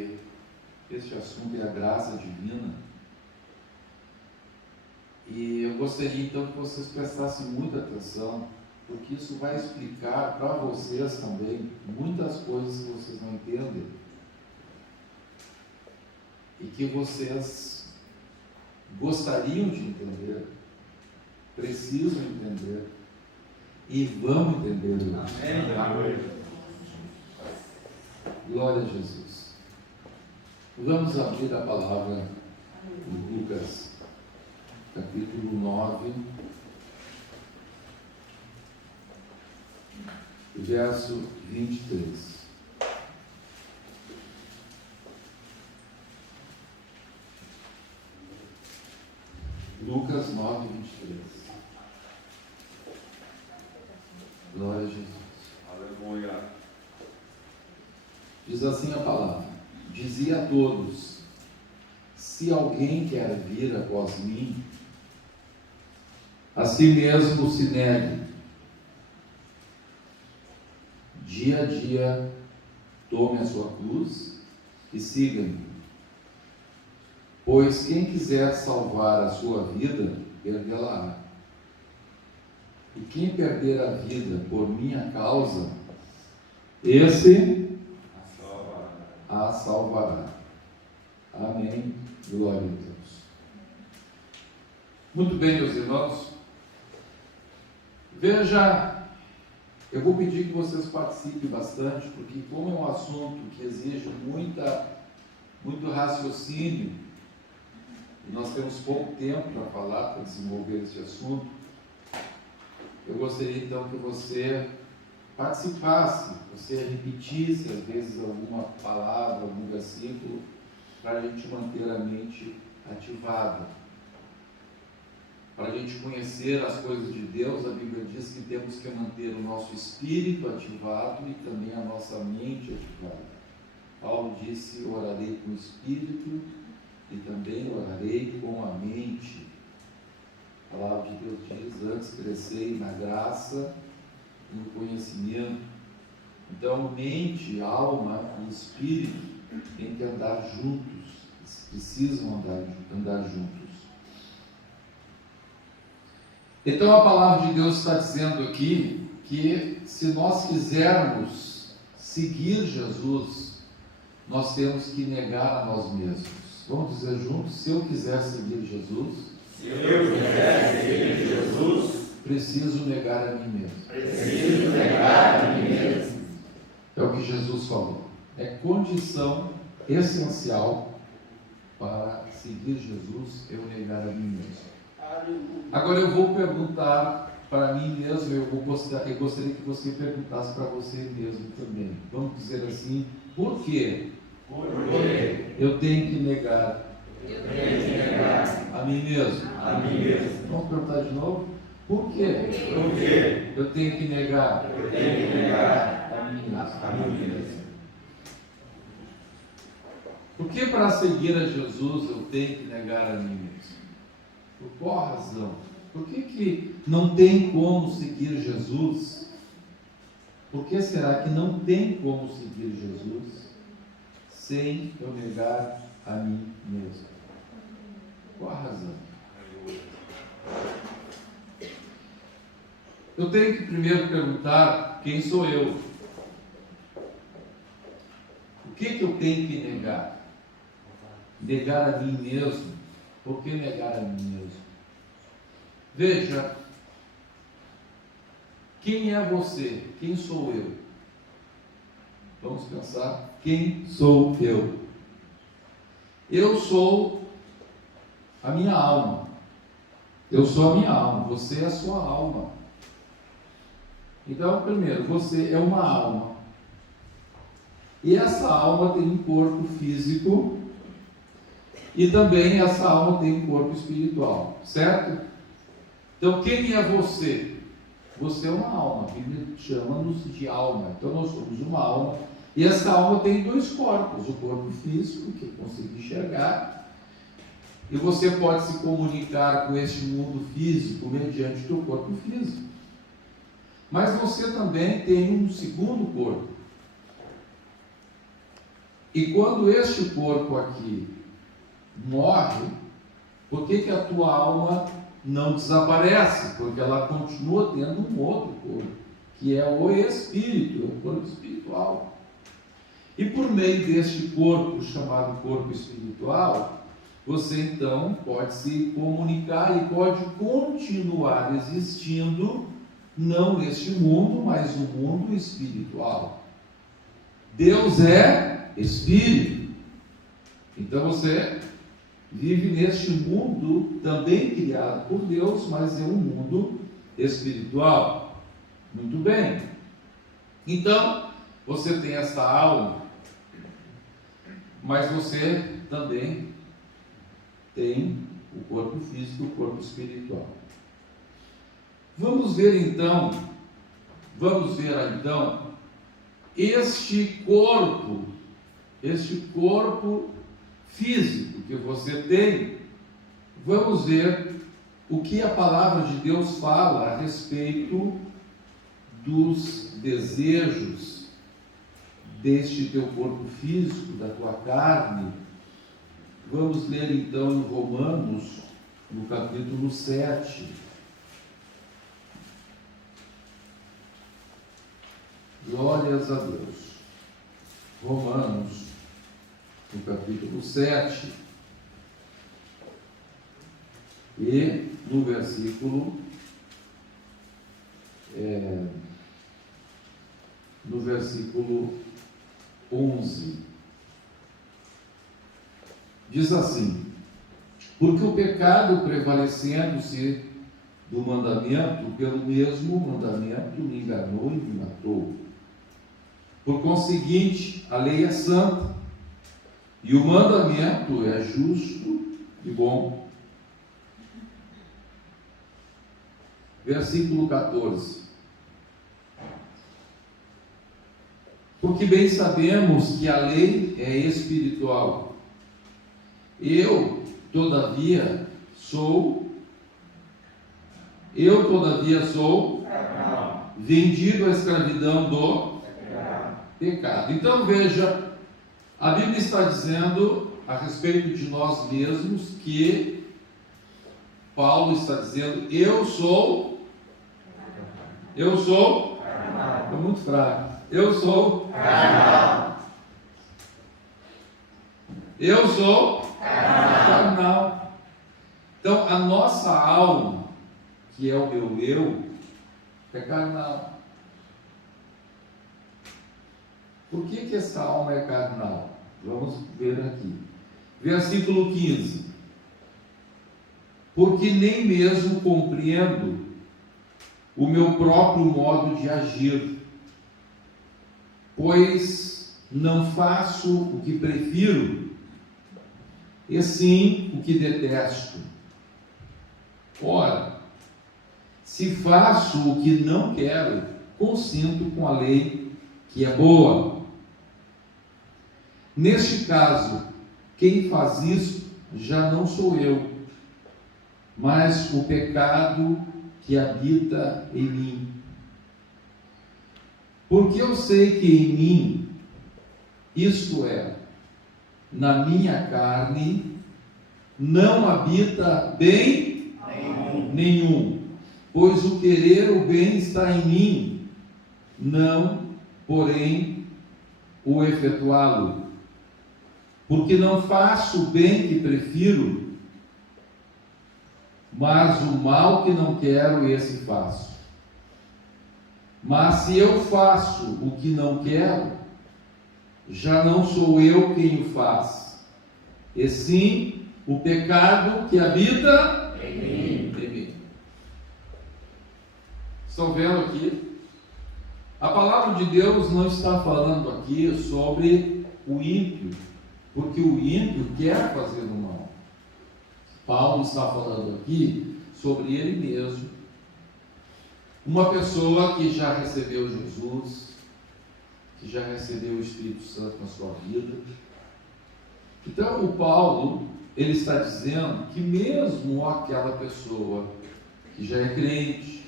Este assunto é a graça divina, e eu gostaria então que vocês prestassem muita atenção, porque isso vai explicar para vocês também muitas coisas que vocês não entendem e que vocês gostariam de entender, precisam entender e vão entender hoje. Amém. Glória a Jesus. Vamos abrir a palavra em Lucas, capítulo 9, verso 23. Lucas 9, 23. Glória a Jesus. Aleluia. Diz assim a palavra: dizia a todos: se alguém quer vir após mim, a si mesmo se negue, dia a dia tome a sua cruz e siga-me. Pois quem quiser salvar a sua vida, perdê-la-á. E quem perder a vida por minha causa, esse a salvará. Amém. Glória a Deus. Muito bem, meus irmãos. Veja, eu vou pedir que vocês participem bastante, porque como é um assunto que exige muito raciocínio, e nós temos pouco tempo para falar, para desenvolver esse assunto, eu gostaria então que você participasse, você repetisse às vezes alguma palavra, algum versículo, para a gente manter a mente ativada, para a gente conhecer as coisas de Deus. A Bíblia diz que temos que manter o nosso espírito ativado e também a nossa mente ativada. Paulo disse: orarei com o espírito e também orarei com a mente. A palavra de Deus diz: antes crescei na graça e no conhecimento. Então, mente, alma e espírito têm que andar juntos, eles precisam andar juntos. Então, a palavra de Deus está dizendo aqui que se nós quisermos seguir Jesus, nós temos que negar a nós mesmos. Vamos dizer juntos: se eu quiser seguir Jesus, Se eu quiser seguir Jesus, preciso negar a mim mesmo. preciso negar a mim mesmo. É o que Jesus falou. É condição essencial para seguir Jesus, eu negar a mim mesmo. Agora eu vou perguntar para mim mesmo, eu gostaria que você perguntasse para você mesmo também. Vamos dizer assim: por quê? Porque Eu tenho que negar tenho que negar a mim mesmo. a mim mesmo. Vamos perguntar de novo? Por quê? Porque Eu tenho que negar eu tenho que negar a mim mesmo. a mim mesmo. Por que para seguir a Jesus eu tenho que negar a mim mesmo? Por qual razão? Por que não tem como seguir Jesus? Por que será que não tem como seguir Jesus sem eu negar a mim mesmo? Qual a razão? Eu tenho que primeiro perguntar: quem sou eu? O que eu tenho que negar? Negar a mim mesmo. Por que negar a mim mesmo? Veja, quem é você? Quem sou eu? Vamos pensar: quem sou eu? Eu sou a minha alma. Eu sou a minha alma. Você é a sua alma. Então, primeiro, você é uma alma. E essa alma tem um corpo físico e também essa alma tem um corpo espiritual, certo? Então, quem é você? Você é uma alma. A Bíblia chama-nos de alma. Então, nós somos uma alma. E essa alma tem dois corpos: o corpo físico, que consegue enxergar, e você pode se comunicar com este mundo físico mediante o teu corpo físico. Mas você também tem um segundo corpo, E quando este corpo aqui morre, por que a tua alma não desaparece? Porque ela continua tendo um outro corpo, que é o espírito, o corpo espiritual. E por meio deste corpo, chamado corpo espiritual, você então pode se comunicar e pode continuar existindo, não neste mundo, mas no mundo espiritual. Deus é espírito. Então você vive neste mundo também criado por Deus, mas é um mundo espiritual. Muito bem. Então, você tem esta alma, mas você também tem o corpo físico e o corpo espiritual. Vamos ver então este corpo físico que você tem. Vamos ver o que a palavra de Deus fala a respeito dos desejos deste teu corpo físico, da tua carne. Vamos ler então em Romanos, no capítulo 7. Glórias a Deus. Romanos, no capítulo 7, e no versículo 11. Diz assim: porque o pecado, prevalecendo-se do mandamento, pelo mesmo mandamento me enganou e me matou. Por conseguinte, a lei é santa, e o mandamento é justo e bom. Versículo 14. Porque bem sabemos que a lei é espiritual. Eu, todavia, sou vendido à escravidão do pecado. Então veja, a Bíblia está dizendo a respeito de nós mesmos que Paulo está dizendo: eu sou estou muito fraco. Eu sou carnal. Então a nossa alma, que é o meu eu, é carnal. Por que essa alma é carnal? Vamos ver aqui. Versículo 15. Porque nem mesmo compreendo o meu próprio modo de agir, pois não faço o que prefiro, e sim o que detesto. Ora, se faço o que não quero, consinto com a lei que é boa. Neste caso, quem faz isso já não sou eu, mas o pecado que habita em mim. Porque eu sei que em mim, isto é, na minha carne, não habita bem nenhum, pois o querer o bem está em mim, não, porém, o efetuá-lo. Porque não faço o bem que prefiro, mas o mal que não quero, esse faço. Mas se eu faço o que não quero, já não sou eu quem o faz, e sim o pecado que habita em mim. Estão vendo aqui? A palavra de Deus não está falando aqui sobre o ímpio, porque o ímpio quer fazer o mal. Paulo está falando aqui sobre ele mesmo. Uma pessoa que já recebeu Jesus, que já recebeu o Espírito Santo na sua vida. Então, o Paulo, ele está dizendo que mesmo aquela pessoa que já é crente,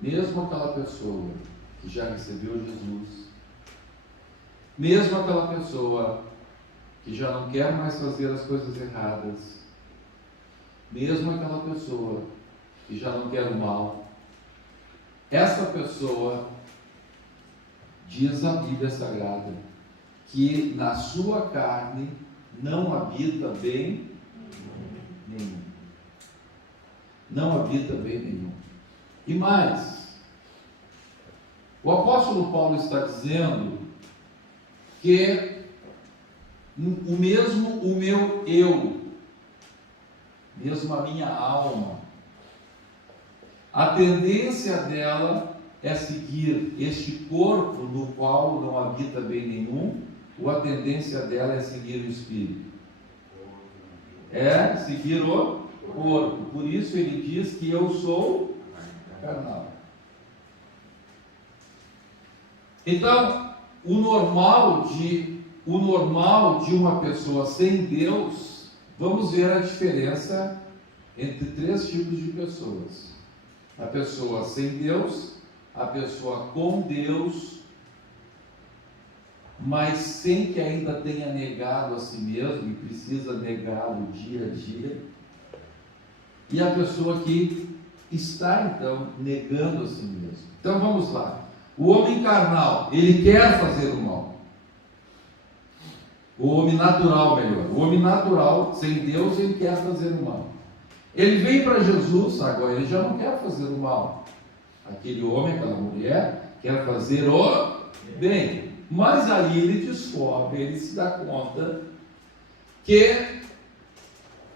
mesmo aquela pessoa que já recebeu Jesus, mesmo aquela pessoa que já não quer mais fazer as coisas erradas, mesmo aquela pessoa que já não quer o mal, essa pessoa, diz a Bíblia Sagrada, que na sua carne não habita bem nenhum. Não habita bem nenhum. E mais, o apóstolo Paulo está dizendo que o meu eu, mesmo a minha alma, a tendência dela é seguir este corpo no qual não habita bem nenhum, ou a tendência dela é seguir o espírito? É seguir o corpo. Por isso ele diz que eu sou carnal. Então, o normal de uma pessoa sem Deus, vamos ver a diferença entre 3 tipos de pessoas: a pessoa sem Deus, a pessoa com Deus, mas sem que ainda tenha negado a si mesmo e precisa negá-lo dia a dia, e a pessoa que está então negando a si mesmo. Então vamos lá. O homem carnal, ele quer fazer o mal. O homem natural, melhor. O homem natural, sem Deus, ele quer fazer o mal. Ele vem para Jesus, agora ele já não quer fazer o mal. Aquele homem, aquela mulher, quer fazer o bem. Mas aí ele descobre, ele se dá conta que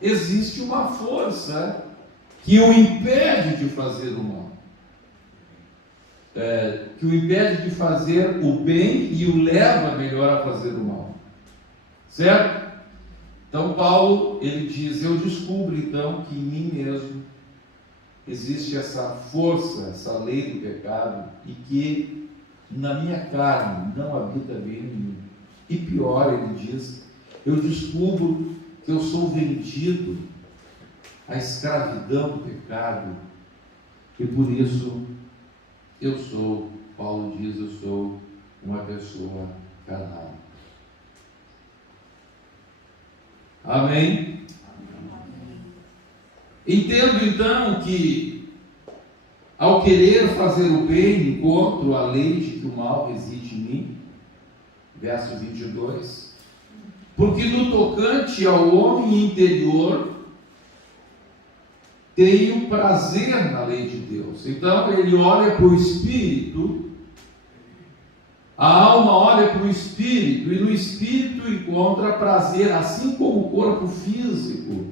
existe uma força que o impede de fazer o mal. Que o impede de fazer o bem e o leva melhor a fazer o mal. Certo? Então Paulo, ele diz: eu descubro então que em mim mesmo existe essa força, essa lei do pecado, e que na minha carne não habita bem nenhum. E pior, ele diz, eu descubro que eu sou vendido à escravidão do pecado, e por isso eu sou, Paulo diz, eu sou uma pessoa carnal. Amém? Entendo então que, ao querer fazer o bem, encontro a lei de que o mal reside em mim. Verso 22. Porque no tocante ao homem interior, tenho prazer na lei de Deus. Então ele olha para o Espírito, a alma olha para o Espírito, e no Espírito encontra prazer, assim como o corpo físico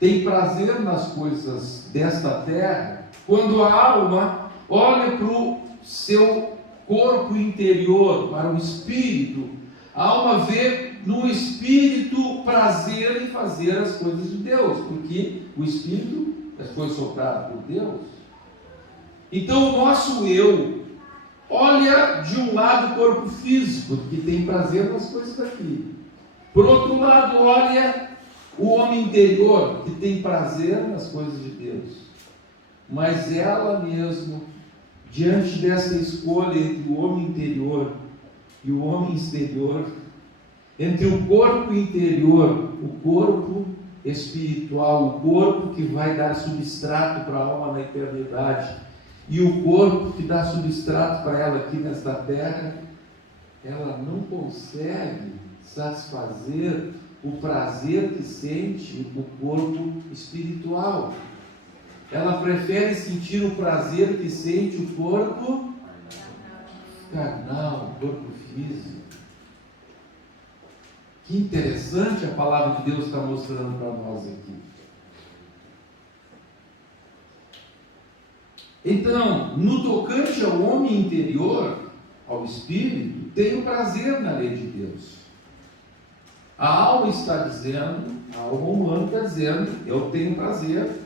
tem prazer nas coisas desta terra. Quando a alma olha para o seu corpo interior, para o Espírito, a alma vê no Espírito prazer em fazer as coisas de Deus, porque o Espírito foi soprado por Deus. Então o nosso eu olha de um lado o corpo físico, que tem prazer nas coisas daqui. Por outro lado, olha o homem interior, que tem prazer nas coisas de Deus. Mas ela mesmo, diante dessa escolha entre o homem interior e o homem exterior, entre o corpo interior, o corpo espiritual, o corpo que vai dar substrato para a alma na eternidade, e o corpo que dá substrato para ela aqui nesta terra, ela não consegue satisfazer o prazer que sente o corpo espiritual. Ela prefere sentir o prazer que sente o corpo carnal, o corpo físico. Que interessante a palavra de Deus está mostrando para nós aqui. Então, no tocante ao homem interior, ao espírito, tenho prazer na lei de Deus. A alma está dizendo, a alma humana está dizendo, eu tenho prazer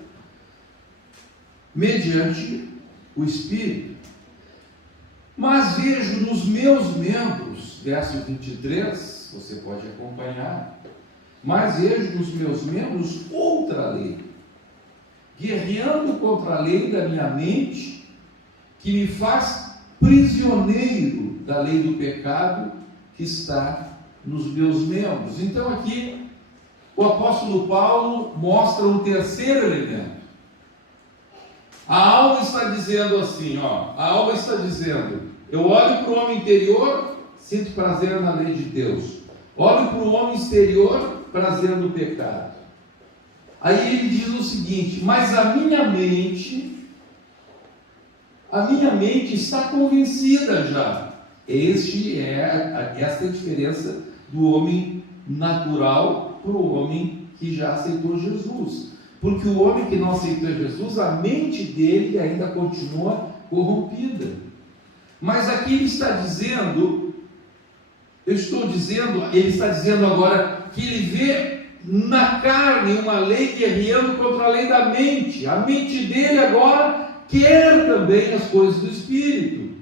mediante o espírito. Mas vejo nos meus membros, verso 23, você pode acompanhar, mas vejo nos meus membros outra lei, guerreando contra a lei da minha mente, que me faz prisioneiro da lei do pecado que está nos meus membros. Então aqui o apóstolo Paulo mostra um terceiro elemento. A alma está dizendo assim, a alma está dizendo, eu olho para o homem interior, sinto prazer na lei de Deus. Olho para o homem exterior, prazer no pecado. Aí ele diz o seguinte, mas a minha mente está convencida já. Esta é a diferença do homem natural para o homem que já aceitou Jesus. Porque o homem que não aceitou Jesus, a mente dele ainda continua corrompida. Mas aqui ele está dizendo, ele está dizendo agora que ele vê na carne uma lei guerreando contra a lei da mente. A mente dele agora quer também as coisas do Espírito.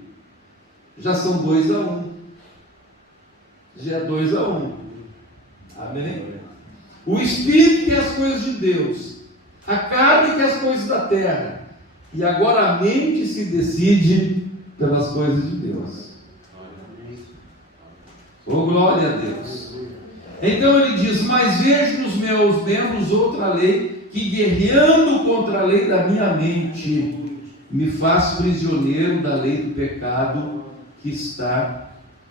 Já são 2-1. Já é 2-1. Amém? O Espírito quer as coisas de Deus. A carne quer as coisas da terra. E agora a mente se decide pelas coisas de Deus. Oh, glória a Deus. Então ele diz, mas vejo nos meus membros outra lei, que guerreando contra a lei da minha mente, me faz prisioneiro da lei do pecado que está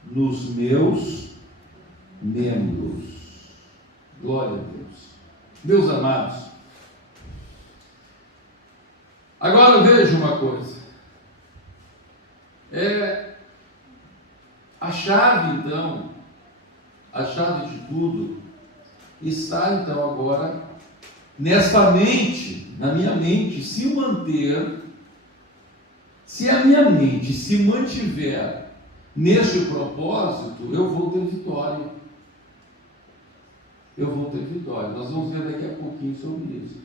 nos meus membros. Glória a Deus. Meus amados, agora veja uma coisa. A chave então, a chave de tudo, está então agora nesta mente, na minha mente, se manter. Se a minha mente se mantiver neste propósito, eu vou ter vitória. Eu vou ter vitória. Nós vamos ver daqui a pouquinho sobre isso.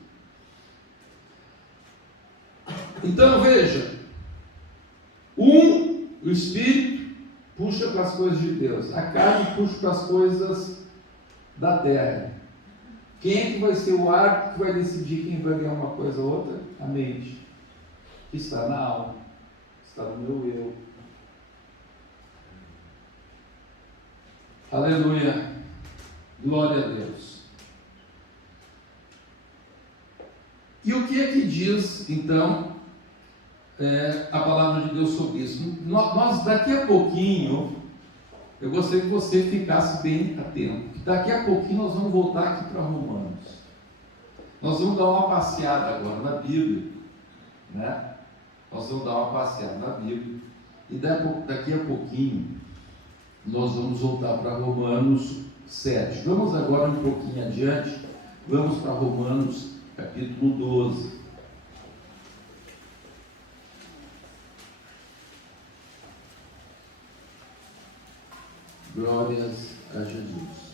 Então veja, o Espírito puxa para as coisas de Deus, a carne puxa para as coisas da terra. Quem é que vai ser o árbitro que vai decidir quem vai ganhar uma coisa ou outra? A mente, que está na alma, está no meu eu. Aleluia, glória a Deus. E o que é que diz então a palavra de Deus sobre isso? Nós daqui a pouquinho, eu gostaria que você ficasse bem atento. Daqui a pouquinho nós vamos voltar aqui para Romanos. Nós vamos dar uma passeada agora na Bíblia, né? Nós vamos dar uma passeada na Bíblia. E daqui a pouquinho nós vamos voltar para Romanos 7. Vamos agora um pouquinho adiante. Vamos para Romanos capítulo 12. Glórias a Jesus.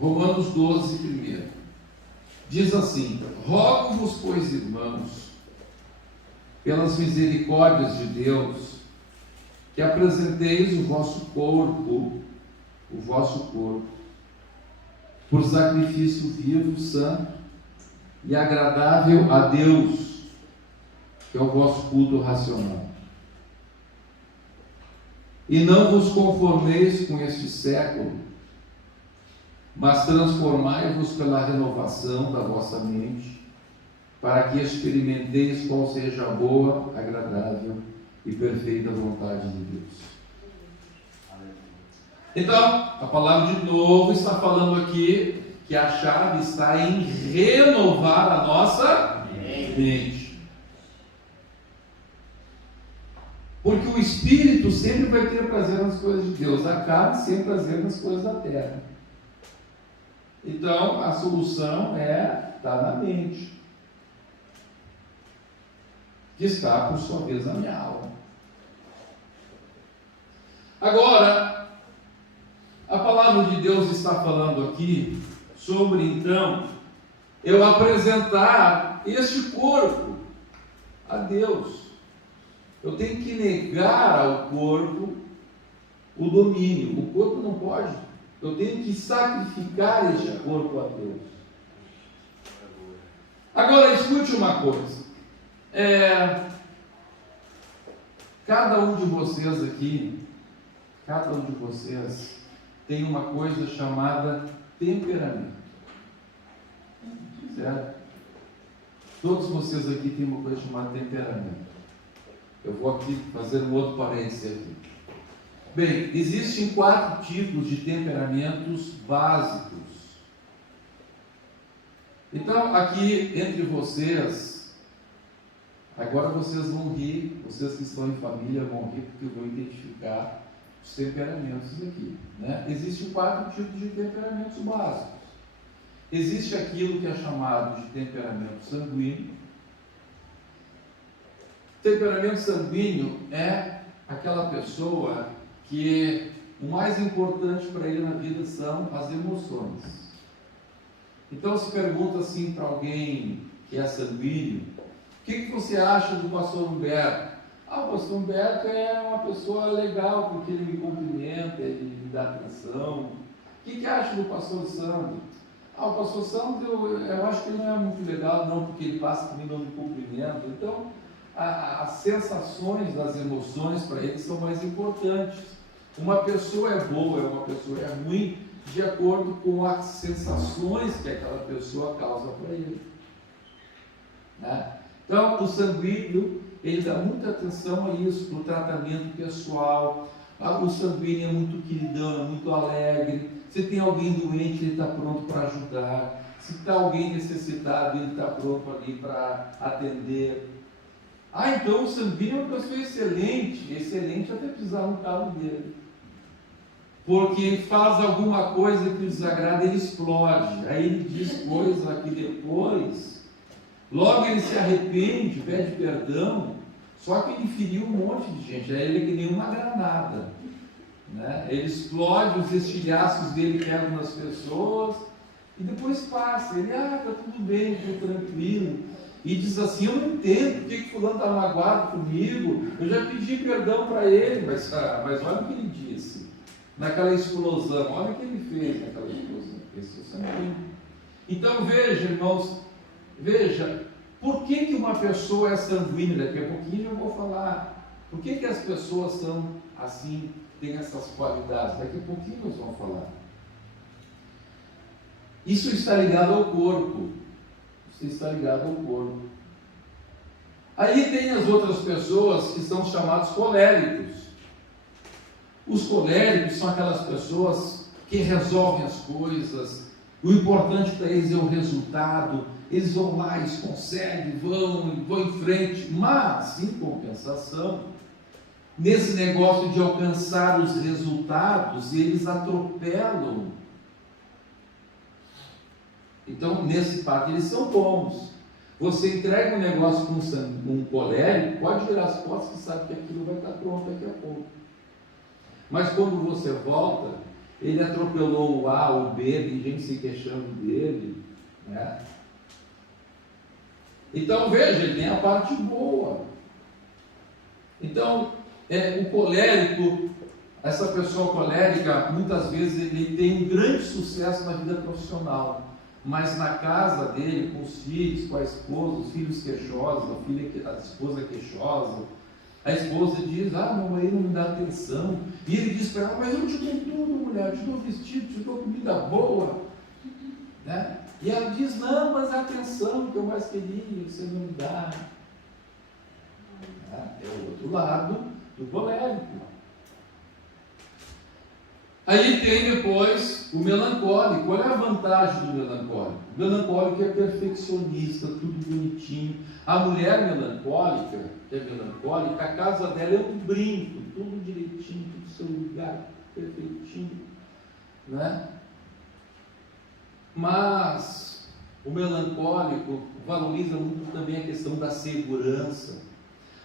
Romanos 12, primeiro. Diz assim: rogo-vos, pois, irmãos, pelas misericórdias de Deus, que apresenteis o vosso corpo, por sacrifício vivo, santo e agradável a Deus, que é o vosso culto racional. E não vos conformeis com este século, mas transformai-vos pela renovação da vossa mente, para que experimenteis qual seja a boa, agradável e perfeita vontade de Deus. Então, a palavra de novo está falando aqui que a chave está em renovar a nossa mente. Porque o Espírito sempre vai ter prazer nas coisas de Deus, a carne sempre prazer nas coisas da terra. Então, a solução está na mente, que está, por sua vez, na minha alma. Agora, a palavra de Deus está falando aqui sobre, então, eu apresentar este corpo a Deus. Eu tenho que negar ao corpo o domínio. O corpo não pode. Eu tenho que sacrificar este corpo a Deus. Agora, escute uma coisa. Cada um de vocês aqui, cada um de vocês tem uma coisa chamada temperamento. Certo? Todos vocês aqui têm uma coisa chamada temperamento. Eu vou aqui fazer um outro parênteses aqui. Bem, existem 4 tipos de temperamentos básicos. Então, aqui entre vocês, agora vocês vão rir, vocês que estão em família vão rir, porque eu vou identificar os temperamentos aqui. Né? Existem 4 tipos de temperamentos básicos. Existe aquilo que é chamado de temperamento sanguíneo. Temperamento sanguíneo é aquela pessoa que o mais importante para ele na vida são as emoções. Então se pergunta assim para alguém que é sanguíneo, o que você acha do pastor Humberto? O pastor Humberto é uma pessoa legal, porque ele me cumprimenta, ele me dá atenção. O que acha do pastor Sandro? O pastor Sandro, eu acho que ele não é muito legal, não, porque ele passa comigo não me cumprimenta. Então, as sensações das emoções para ele são mais importantes. Uma pessoa é boa, uma pessoa é ruim, de acordo com as sensações que aquela pessoa causa para ele. Né? Então, o sanguíneo, ele dá muita atenção a isso, para o tratamento pessoal. O sanguíneo é muito queridão, é muito alegre. Se tem alguém doente, ele está pronto para ajudar. Se está alguém necessitado, ele está pronto ali para atender. Então o sanguíneo é uma pessoa excelente, excelente até pisar no calo dele. Porque ele faz alguma coisa que desagrada, ele explode. Aí ele diz coisa que depois, logo ele se arrepende, pede perdão, só que ele feriu um monte de gente. Aí ele é que nem uma granada. Né? Ele explode, os estilhaços dele quebram nas pessoas, e depois passa. Ele, está tudo bem, estou tranquilo. E diz assim, eu não entendo porque que fulano está magoado comigo, eu já pedi perdão para ele, mas olha o que ele disse, naquela explosão, olha o que ele fez naquela explosão, esse é o sanguíneo. Então veja, irmãos, por que uma pessoa é sanguínea? Daqui a pouquinho eu vou falar, por que as pessoas são assim, têm essas qualidades? Daqui a pouquinho nós vamos falar. Isso está ligado ao corpo. Está ligado ao corpo. Aí tem as outras pessoas que são chamados coléricos. Os coléricos são aquelas pessoas que resolvem as coisas, o importante para eles é o resultado, eles vão lá, eles conseguem, vão em frente, mas, em compensação, nesse negócio de alcançar os resultados, eles atropelam. Então, nesse parte, eles são bons. Você entrega um negócio com um colérico, pode virar as costas que sabe que aquilo vai estar pronto daqui a pouco. Mas quando você volta, ele atropelou o A, o B, tem gente se queixando dele. Né? Então, veja, ele tem a parte boa. Então, o colérico, essa pessoa colérica, muitas vezes ele tem um grande sucesso na vida profissional. Mas na casa dele, com os filhos, com a esposa, os filhos queixosos, a esposa queixosa, a esposa diz, meu marido não me dá atenção, e ele diz para ela, mas eu te dou tudo, mulher, eu te dou vestido, te dou comida boa, né? E ela diz, não, mas a atenção que eu mais queria, você não me dá. É o outro lado do colérico. Aí tem depois o melancólico. Qual é a vantagem do melancólico? O melancólico é perfeccionista, tudo bonitinho. A mulher melancólica, que é melancólica, a casa dela é um brinco, tudo direitinho, tudo no seu lugar, perfeitinho. Né? Mas o melancólico valoriza muito também a questão da segurança.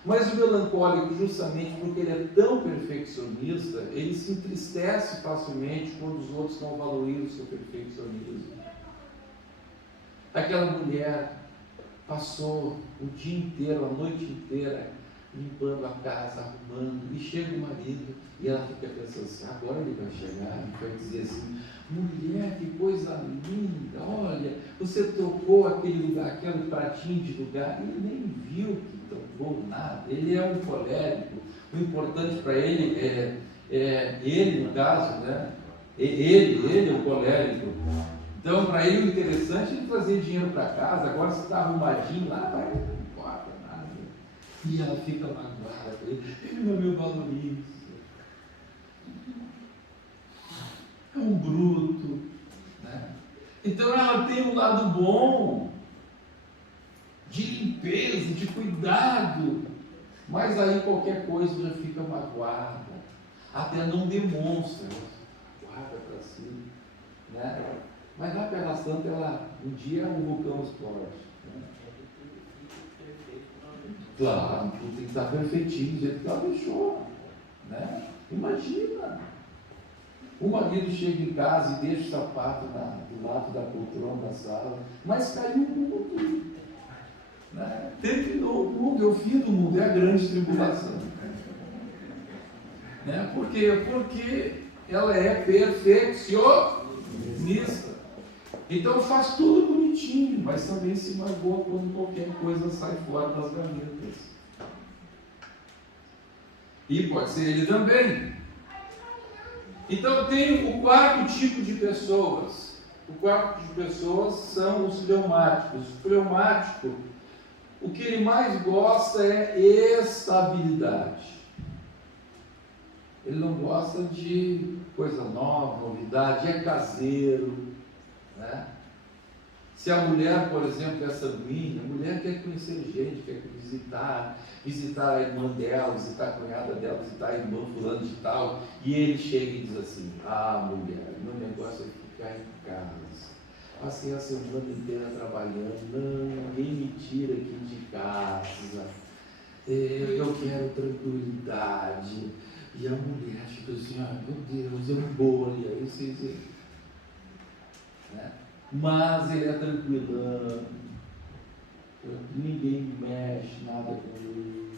Mas o melancólico, justamente porque ele é tão perfeccionista, ele se entristece facilmente quando os outros não valorizam o seu perfeccionismo. Aquela mulher passou o dia inteiro, a noite inteira, limpando a casa, arrumando, e chega o marido, e ela fica pensando assim, agora ele vai chegar e vai dizer assim, mulher, que coisa linda, olha, você trocou aquele lugar, aquele pratinho de lugar, ele nem viu que trocou nada, ele é um colérico, O importante para ele é ele, no caso, né? Ele é o colérico. Então, para ele, o interessante é ele trazer dinheiro para casa. Agora, se está arrumadinho lá, vai, não importa nada. E ela fica magoada com ele. Ele não me valoriza. É um bruto. Né? Então, ela tem um lado bom de limpeza, de cuidado. Mas aí, qualquer coisa já fica magoada. Até não demonstra. Guarda para si. Né? Mas lá pelas tantas, um dia o vulcão explode. Né? Claro, tudo tem que estar perfeitinho, do jeito que ela deixou. Né? Imagina. O marido chega em casa e deixa o sapato do lado da poltrona da sala, mas caiu o mundo. Né? Terminou o mundo, é o fim do mundo, é a grande tribulação. Né? Por quê? Porque ela é perfeccionista. Então faz tudo bonitinho, mas também se magoa quando qualquer coisa sai fora das gavetas. E pode ser ele também. Então tem o quarto tipo de pessoas. O quarto tipo de pessoas são os fleumáticos. O fleumático, o que ele mais gosta é estabilidade. Ele não gosta de coisa nova, novidade, é caseiro. Né? Se a mulher, por exemplo, é sanguínea, a mulher quer conhecer gente, quer visitar a irmã dela, visitar a cunhada dela, visitar a irmã fulano de tal, e ele chega e diz assim: mulher, meu negócio é ficar em casa, passei a semana inteira trabalhando, ninguém me tira aqui de casa, eu quero tranquilidade. E a mulher fica assim: meu Deus, eu vou ali, aí vocês... Né? Mas ele é tranquilão, ninguém mexe nada com ele,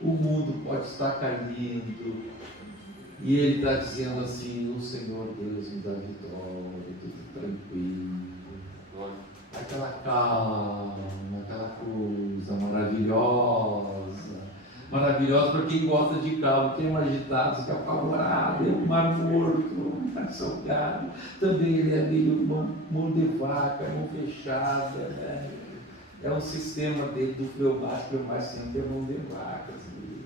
o mundo pode estar caindo, e ele está dizendo assim: o Senhor Deus me dá vitória, tudo tranquilo, aquela calma, aquela coisa maravilhosa para quem gosta de calma. Quem é um agitado, fica apavorado, é um mar morto, salgado. Também ele é meio mão de vaca, mão fechada, né? É um sistema dele do fleumático, mas sempre é mão de vaca. Assim.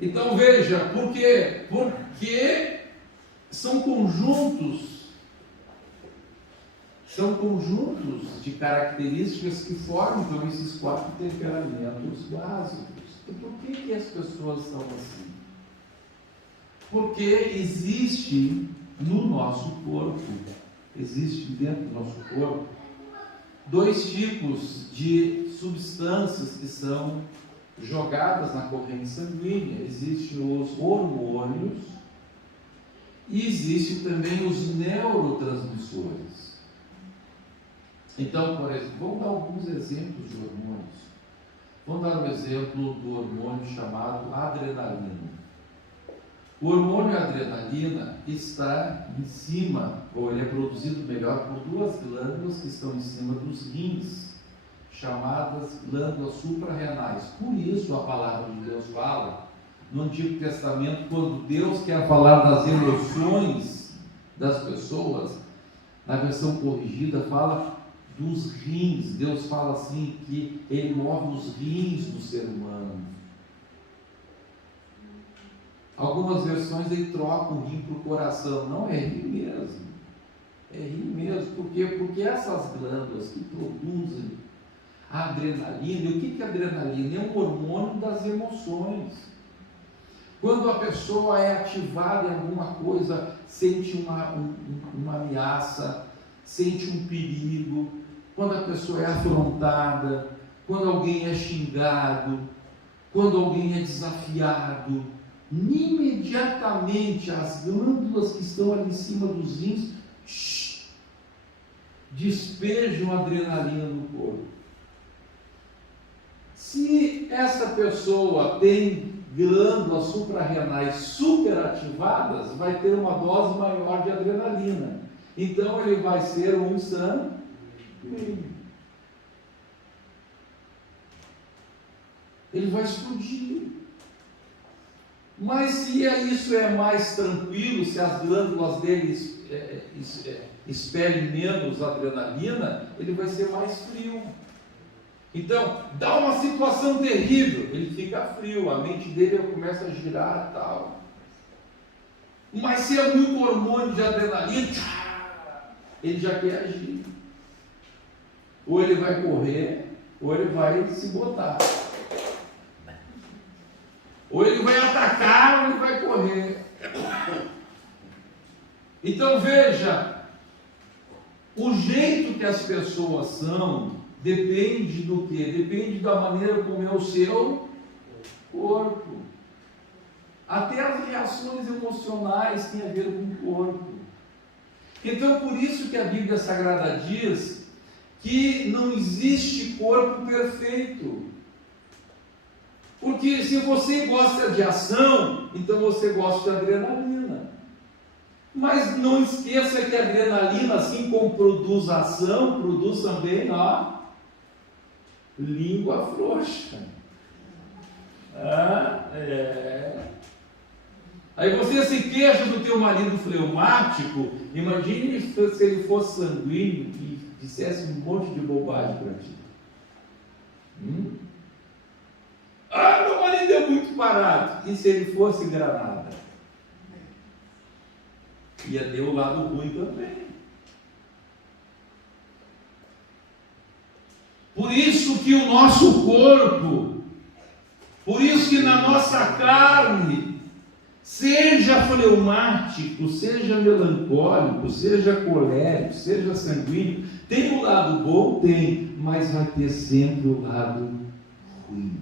Então veja, por quê? Porque são conjuntos de características que formam então esses 4 temperamentos básicos. E por que as pessoas são assim? Porque existe no nosso corpo, existe dentro do nosso corpo, 2 tipos de substâncias que são jogadas na corrente sanguínea. Existem os hormônios e existem também os neurotransmissores. Então, por exemplo, vamos dar alguns exemplos de hormônios. Vamos dar um exemplo do hormônio chamado adrenalina. O hormônio adrenalina está em cima, ou ele é produzido melhor por 2 glândulas que estão em cima dos rins, chamadas glândulas suprarrenais. Por isso a palavra de Deus fala, no Antigo Testamento, quando Deus quer falar das emoções das pessoas, na versão corrigida fala dos rins. Deus fala assim que Ele move os rins do ser humano. Algumas versões Ele troca o rim para o coração. Não, é rim mesmo. É rim mesmo. Por quê? Porque essas glândulas que produzem a adrenalina, e o que é adrenalina? É um hormônio das emoções. Quando a pessoa é ativada em alguma coisa, sente uma ameaça, sente um perigo, quando a pessoa é afrontada, quando alguém é xingado, quando alguém é desafiado, imediatamente as glândulas que estão ali em cima dos rins despejam adrenalina no corpo. Se essa pessoa tem glândulas suprarrenais superativadas, vai ter uma dose maior de adrenalina. Então ele vai ser um sanguíneo. ele vai explodir. Mas se isso é mais tranquilo, se as glândulas dele expelem menos adrenalina, ele vai ser mais frio. Então, dá uma situação terrível, ele fica frio, a mente dele começa a girar e tal. Mas se é muito hormônio de adrenalina, ele já quer agir. Ou ele vai correr, ou ele vai se botar. Ou ele vai atacar, ou ele vai correr. Então veja, o jeito que as pessoas são depende do quê? Depende da maneira como é o seu corpo. Até as reações emocionais têm a ver com o corpo. Então por isso que a Bíblia Sagrada diz que não existe corpo perfeito. Porque se você gosta de ação, então você gosta de adrenalina. Mas não esqueça que a adrenalina, assim como produz ação, produz também língua frouxa. Aí você se queixa do teu marido fleumático, imagine se ele fosse sanguíneo e dissesse um monte de bobagem para ti. Meu marido é muito parado. E se ele fosse granada? Ia ter o lado ruim também. Por isso que o nosso corpo, por isso que na nossa carne, seja fleumático, seja melancólico, seja colérico, seja sanguíneo, tem o lado bom? Tem, mas vai ter sempre o lado ruim.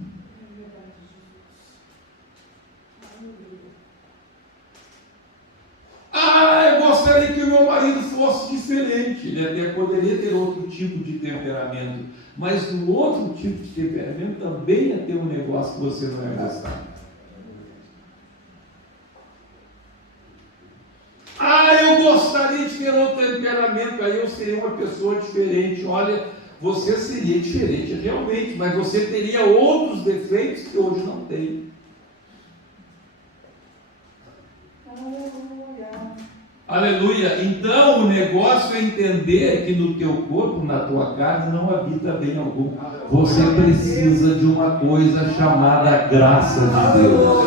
Eu gostaria que o meu marido fosse diferente. Ele até poderia ter outro tipo de temperamento, mas no outro tipo de temperamento também ia ter um negócio que você não ia gostar. Eu gostaria de ter outro temperamento, aí eu seria uma pessoa diferente. Olha, você seria diferente realmente, mas você teria outros defeitos que hoje não tem. Aleluia. Então o negócio é entender que no teu corpo, na tua carne, não habita bem algum. Você precisa de uma coisa chamada graça de Deus.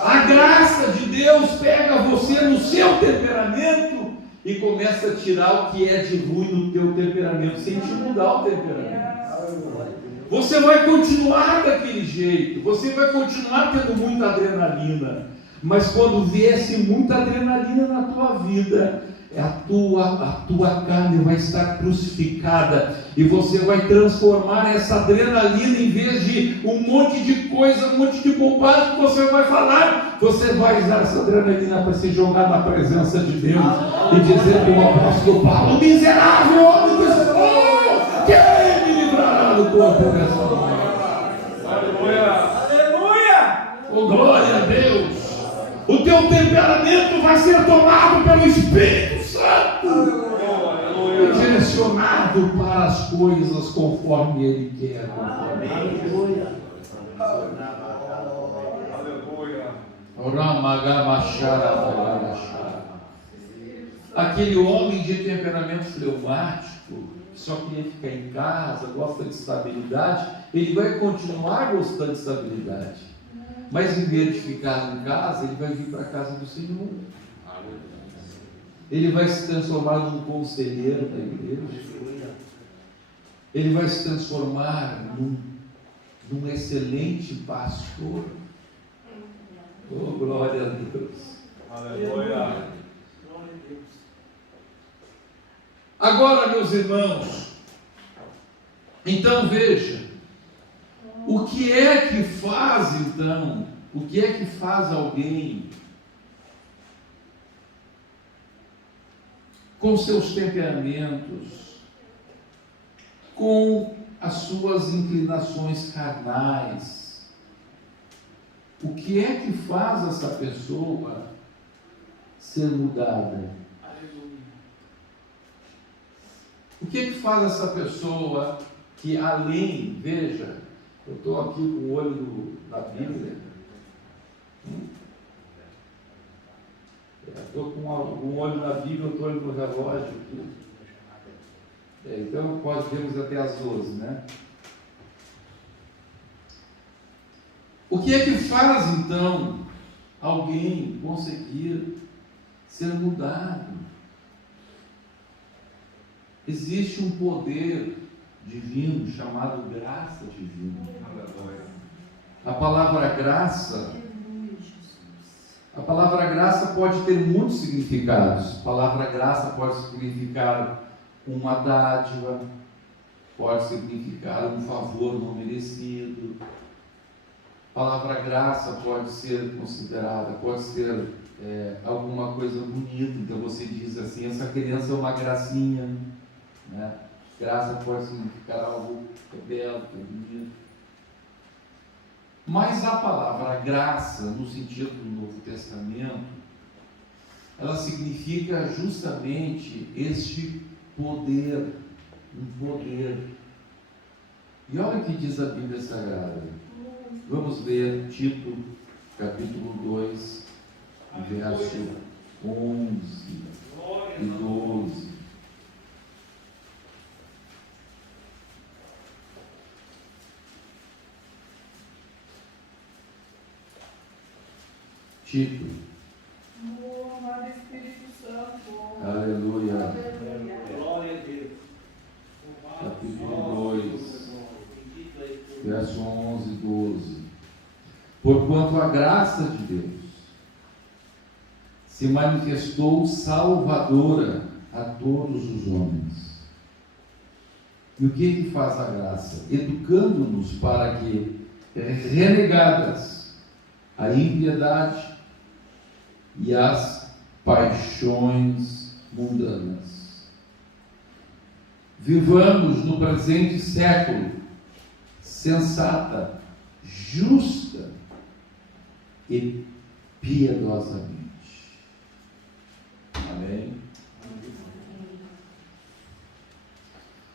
A graça de Deus pega você no seu temperamento e começa a tirar o que é de ruim no teu temperamento, sem te mudar o temperamento. Você vai continuar daquele jeito, você vai continuar tendo muita adrenalina, mas quando viesse muita adrenalina na tua vida, a tua carne vai estar crucificada e você vai transformar essa adrenalina, em vez de um monte de coisa, um monte de bobagem que você vai falar, você vai usar essa adrenalina para se jogar na presença de Deus e dizer como o apóstolo Paulo: miserável homem do Senhor, quem me livrará do corpo dessa morte? Aleluia! Oh, glória a Deus! O teu temperamento vai ser tomado pelo Espírito Santo e direcionado para as coisas conforme Ele quer. Aleluia. Aquele homem de temperamento fleumático, que só queria ficar em casa, gosta de estabilidade, ele vai continuar gostando de estabilidade. Mas em vez de ficar em casa, ele vai vir para a casa do Senhor. Ele vai se transformar num conselheiro da igreja. Ele vai se transformar num excelente pastor. Oh, glória a Deus. Aleluia. Agora, meus irmãos, então veja. O que é que faz então? O que é que faz alguém com seus temperamentos, com as suas inclinações carnais? O que é que faz essa pessoa ser mudada? O que é que faz essa pessoa que além, veja, eu estou aqui com o olho na Bíblia, estou com um olho na Bíblia, outro olho no relógio aqui. Então podemos até às 12, né? O que é que faz então alguém conseguir ser mudado? Existe um poder divino chamado graça divina. A palavra graça pode ter muitos significados. A palavra graça pode significar uma dádiva, pode significar um favor não merecido. A palavra graça pode ser considerada, pode ser alguma coisa bonita. Então você diz assim, essa criança é uma gracinha, né? Graça pode significar algo que é belo, que é bonito. Mas a palavra graça, no sentido do Novo Testamento, ela significa justamente este poder, um poder. E olha o que diz a Bíblia Sagrada. Vamos ler Tito, capítulo 2, verso 11 e 12. Tito. Amado Espírito Santo. Aleluia. Glória a Deus. Capítulo 2, verso 11 e 12. Porquanto a graça de Deus se manifestou salvadora a todos os homens. E o que faz a graça? Educando-nos para que, renegadas a impiedade e as paixões mundanas, vivamos no presente século sensata, justa e piedosamente. Amém?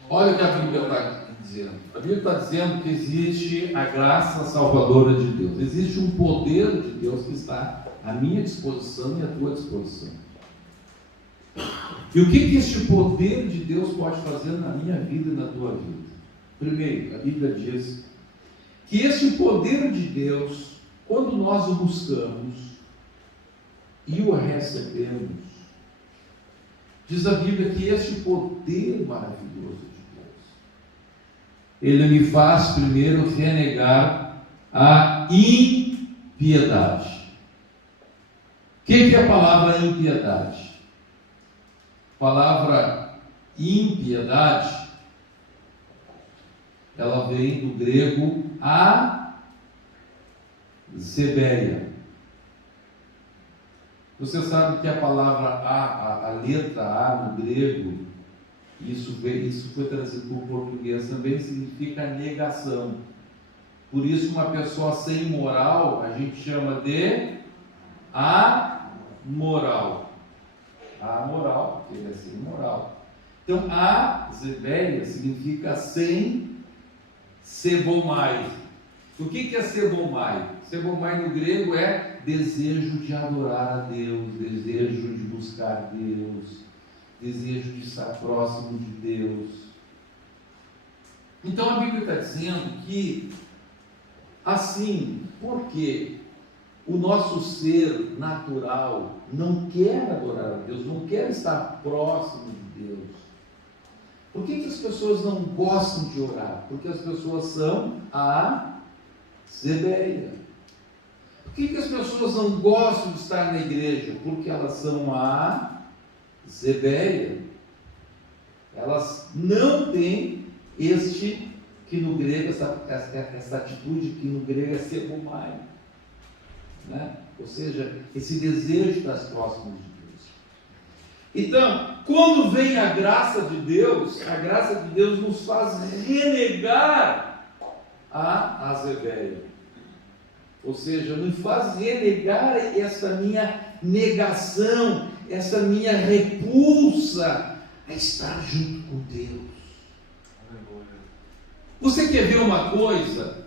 Olha o que a Bíblia está dizendo. A Bíblia está dizendo que existe a graça salvadora de Deus. Existe um poder de Deus que está à minha disposição e à tua disposição. E o que este poder de Deus pode fazer na minha vida e na tua vida? Primeiro, a Bíblia diz que este poder de Deus, quando nós o buscamos e o recebemos, diz a Bíblia que este poder maravilhoso de Deus, ele me faz primeiro renegar a impiedade. O que é a palavra impiedade? A palavra impiedade, ela vem do grego azebeia. Você sabe que a palavra a letra A no grego, isso foi trazido para o português, também significa negação. Por isso, uma pessoa sem moral, a gente chama de amoral. Amoral, porque ele é sem moral. Então, azebeia significa sem sebomai. O que é sebomai? Sebomai no grego é desejo de adorar a Deus, desejo de buscar Deus, desejo de estar próximo de Deus. Então a Bíblia está dizendo que assim, porque o nosso ser natural não quer adorar a Deus, não quer estar próximo de Deus. Por que as pessoas não gostam de orar? Porque as pessoas são azebeia. Por que as pessoas não gostam de estar na igreja? Porque elas são azebeia. Elas não têm este, que no grego, essa atitude que no grego é sebomai, né? Ou seja, esse desejo de estar próximo de Deus. Então, quando vem a graça de Deus nos faz renegar a azebeia. Ou seja, me faz renegar essa minha negação, essa minha repulsa a estar junto com Deus. Você quer ver uma coisa?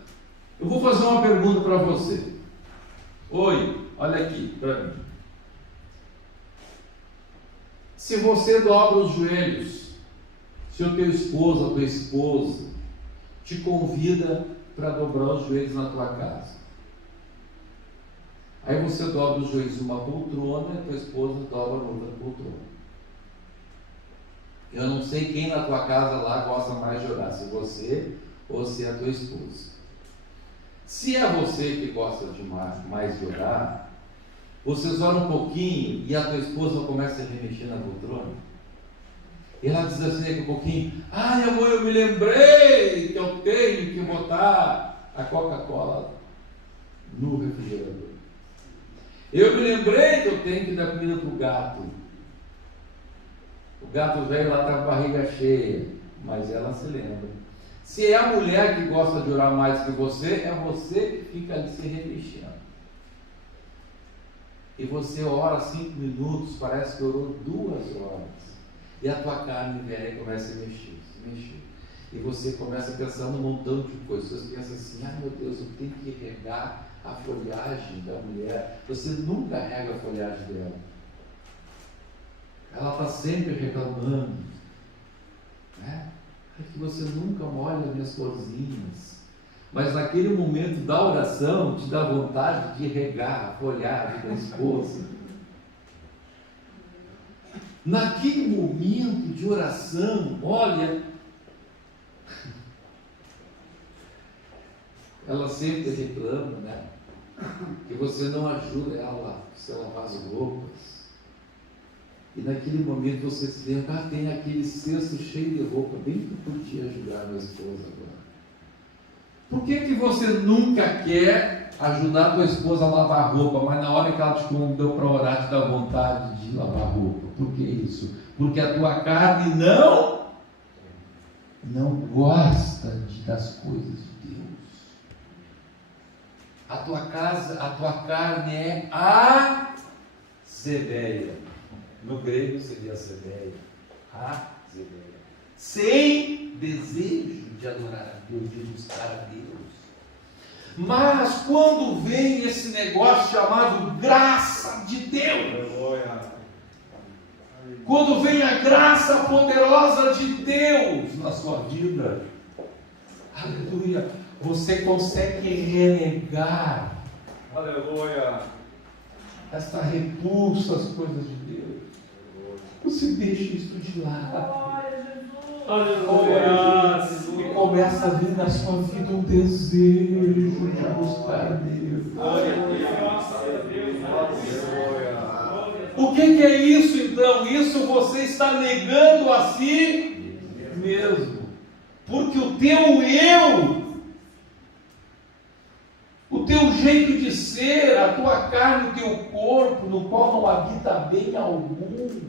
Eu vou fazer uma pergunta para você. Oi, olha aqui para mim. Se você dobra os joelhos, se o teu esposo, a tua esposa, te convida para dobrar os joelhos na tua casa. Aí você dobra os joelhos numa poltrona e a tua esposa dobra outra poltrona. Eu não sei quem na tua casa lá gosta mais de orar, se você ou se é a tua esposa. Se é você que gosta de mais de orar, vocês oram um pouquinho e a tua esposa começa a remexer na poltrona. E ela diz assim daqui a pouquinho: ai amor, eu me lembrei que eu tenho que botar a Coca-Cola no refrigerador. Eu me lembrei que eu tenho que dar comida para o gato. O gato velho lá está com a barriga cheia, mas ela se lembra. Se é a mulher que gosta de orar mais que você, é você que fica ali se remexendo. E você ora 5 minutos, parece que orou 2 horas. E a tua carne velha começa a mexer, se mexer. E você começa a pensar num montão de coisas. Você pensa assim: ai meu Deus, eu tenho que regar a folhagem da mulher. Você nunca rega a folhagem dela. Ela está sempre reclamando, né? É que você nunca molha as minhas florzinhas. Mas naquele momento da oração, te dá vontade de regar a folhagem da esposa. Naquele momento de oração, olha, ela sempre reclama, né? Que você não ajuda ela a lavar as roupas. E naquele momento você se lembra: tem aquele cesto cheio de roupa, bem que eu podia ajudar a minha esposa agora. Por que você nunca quer ajudar a tua esposa a lavar a roupa, mas na hora que ela te convidou para orar, te dá vontade de lavar a roupa? Por que isso? Porque a tua carne não gosta das coisas de Deus. A tua carne é a seveia. No grego seria seveia. A seveia. Sem desejo de adorar a Deus, de buscar a Deus. Mas quando vem esse negócio chamado graça de Deus, quando vem a graça poderosa de Deus na sua vida, aleluia, você consegue renegar, aleluia, essa repulsa às coisas de Deus. Você deixa isso de lado. Aleluia. E começa a vir na sua vida um desejo de buscar a Deus. O que é isso então? Isso você está negando a si mesmo. Porque o teu eu, o teu jeito de ser, a tua carne, o teu corpo, no qual não habita bem algum,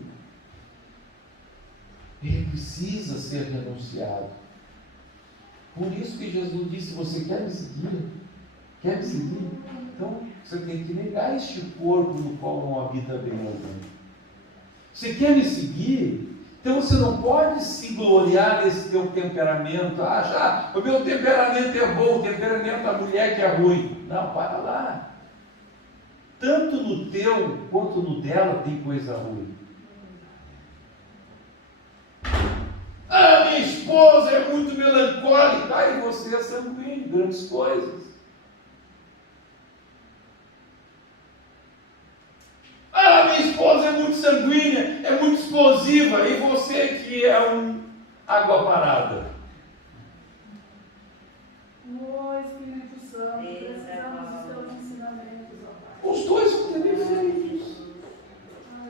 ele precisa ser renunciado. Por isso que Jesus disse: você quer me seguir? Quer me seguir? Então você tem que negar este corpo no qual não habita bem algum. Você quer me seguir? Então você não pode se gloriar desse teu temperamento. O meu temperamento é bom, o temperamento da mulher que é ruim. Não, para lá. Tanto no teu quanto no dela tem coisa ruim. Minha esposa é muito melancólica. E você é sanguíneo, grandes coisas. Minha esposa é muito sanguínea, é muito explosiva. E você que é água parada. Espírito Santo, precisamos dos teus ensinamentos. Os dois vão ter defeitos.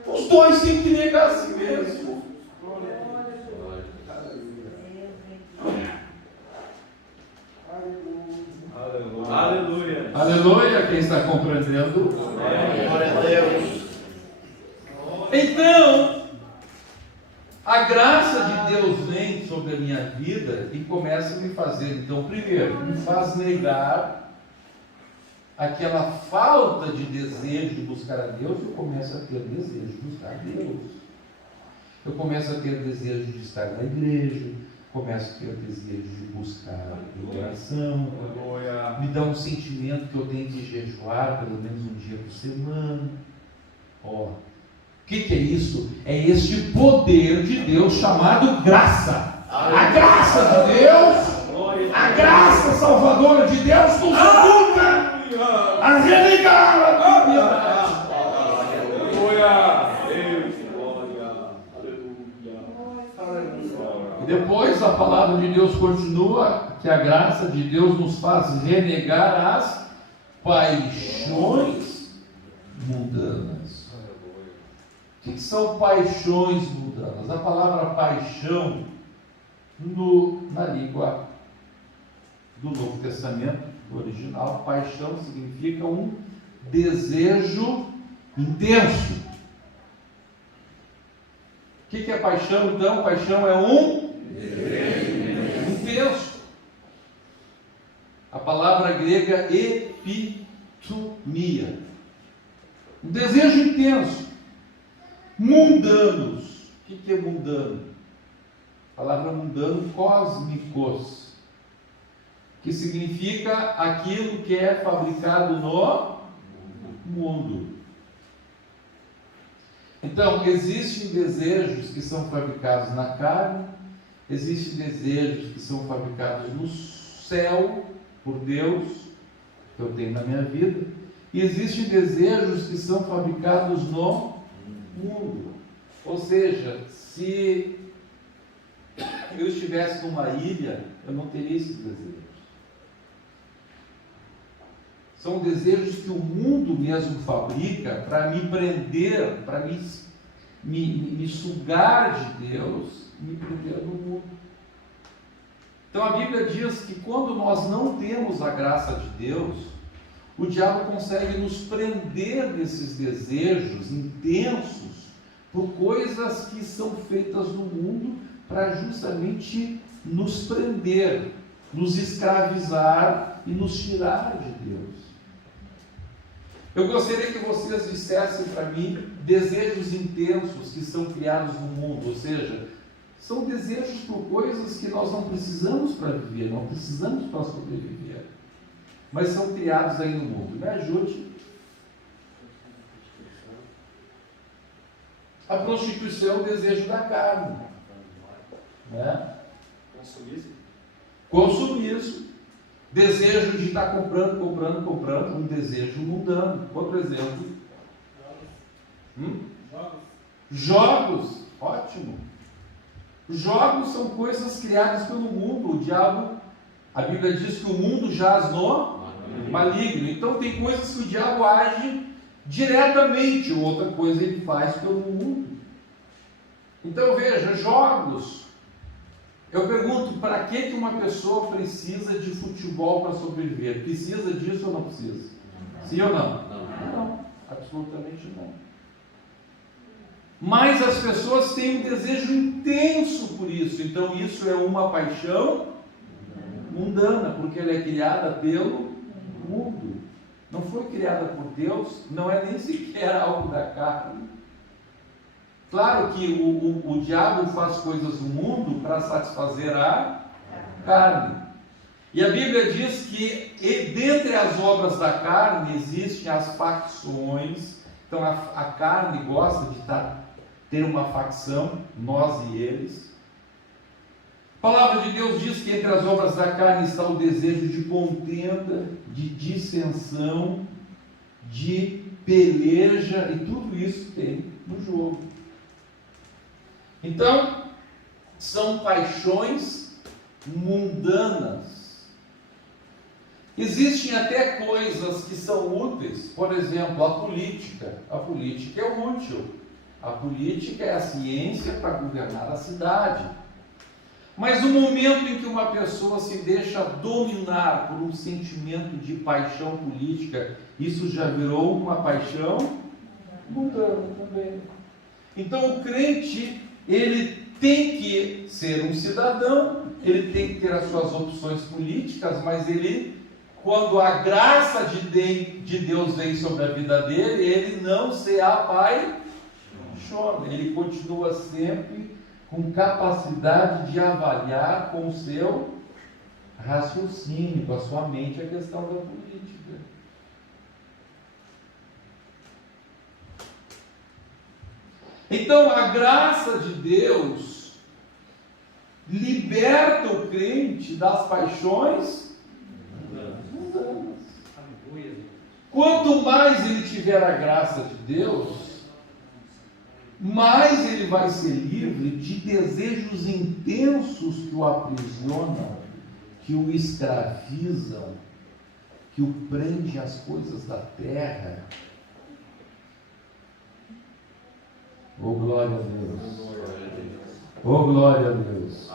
Os dois têm que negar a si mesmo. Aleluia. Aleluia. Quem está compreendendo? Glória a Deus. Então, a graça de Deus vem sobre a minha vida e começa a me fazer, então, primeiro, me faz negar aquela falta de desejo de buscar a Deus. Eu começo a ter desejo de buscar a Deus. Eu começo a ter desejo de estar na igreja, começo a ter desejo de buscar buscar oração, me dá um sentimento que eu tenho que jejuar pelo menos um dia por semana. Ó, o que é isso? É este poder de Deus chamado graça. A graça de Deus, a graça salvadora de Deus nos ajuda a renegar a piedade. E depois a palavra de Deus continua que a graça de Deus nos faz renegar as paixões mundanas. O que são paixões mundanas? A palavra paixão na língua do Novo Testamento, do original, paixão significa um desejo intenso. O que é paixão então? Paixão é um desejo intenso. A palavra grega epitomia. Um desejo intenso. Mundanos. O que é mundano? A palavra mundano, cósmicos, que significa aquilo que é fabricado no mundo. Então, existem desejos que são fabricados na carne, existem desejos que são fabricados no céu, por Deus, que eu tenho na minha vida, e existem desejos que são fabricados no mundo. Ou seja, se eu estivesse numa ilha, eu não teria esses desejos. São desejos que o mundo mesmo fabrica para me prender, para me sugar de Deus, me prender no mundo. Então a Bíblia diz que quando nós não temos a graça de Deus, o diabo consegue nos prender nesses desejos intensos por coisas que são feitas no mundo para justamente nos prender, nos escravizar e nos tirar de Deus. Eu gostaria que vocês dissessem para mim desejos intensos que são criados no mundo, ou seja, são desejos por coisas que nós não precisamos para viver, não precisamos para sobreviver, mas são criados aí no mundo. Me ajude. A prostituição é o desejo da carne, né? Consumismo. Desejo de estar comprando, um desejo mundano. Outro exemplo. Jogos, ótimo. Jogos são coisas criadas pelo mundo. O diabo, a Bíblia diz que o mundo jaz no maligno. Então tem coisas que o diabo age diretamente, outra coisa ele faz pelo mundo. Então veja, jogos. Eu pergunto, para que uma pessoa precisa de futebol para sobreviver? Precisa disso ou não precisa? Sim ou não? Não, absolutamente não. Mas as pessoas têm um desejo intenso por isso. Então isso é uma paixão mundana, porque ela é criada pelo mundo. Não foi criada por Deus, não é nem sequer algo da carne. Claro que o diabo faz coisas no mundo para satisfazer a carne. E a Bíblia diz que dentre as obras da carne existem as facções. Então a carne gosta de ter uma facção, nós e eles. A palavra de Deus diz que entre as obras da carne está o desejo de contenda, de dissensão, de peleja, e tudo isso tem no jogo. Então, são paixões mundanas. Existem até coisas que são úteis, por exemplo, a política. A política é útil. A política é a ciência para governar a cidade. Mas no momento em que uma pessoa se deixa dominar por um sentimento de paixão política, isso já virou uma paixão mundana também. Então o crente, ele tem que ser um cidadão, ele tem que ter as suas opções políticas, mas ele, quando a graça de Deus vem sobre a vida dele, ele não se apaixona, ele continua sempre com capacidade de avaliar com o seu raciocínio, com a sua mente, a questão da política. Então, a graça de Deus liberta o crente das paixões mundanas. Quanto mais ele tiver a graça de Deus, mais ele vai ser livre de desejos intensos que o aprisionam, que o escravizam, que o prendem às coisas da terra. Oh, glória a Deus! Oh, glória a Deus!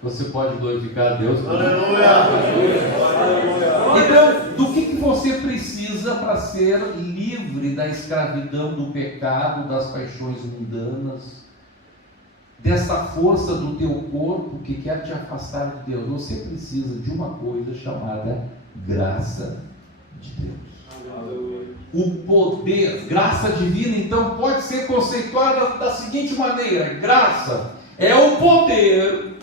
Você pode glorificar a Deus? Então, do que você precisa para ser livre da escravidão do pecado, das paixões mundanas, dessa força do teu corpo que quer te afastar de Deus? Você precisa de uma coisa chamada graça de Deus. O poder, graça divina, então, pode ser conceituada da seguinte maneira: graça é o poder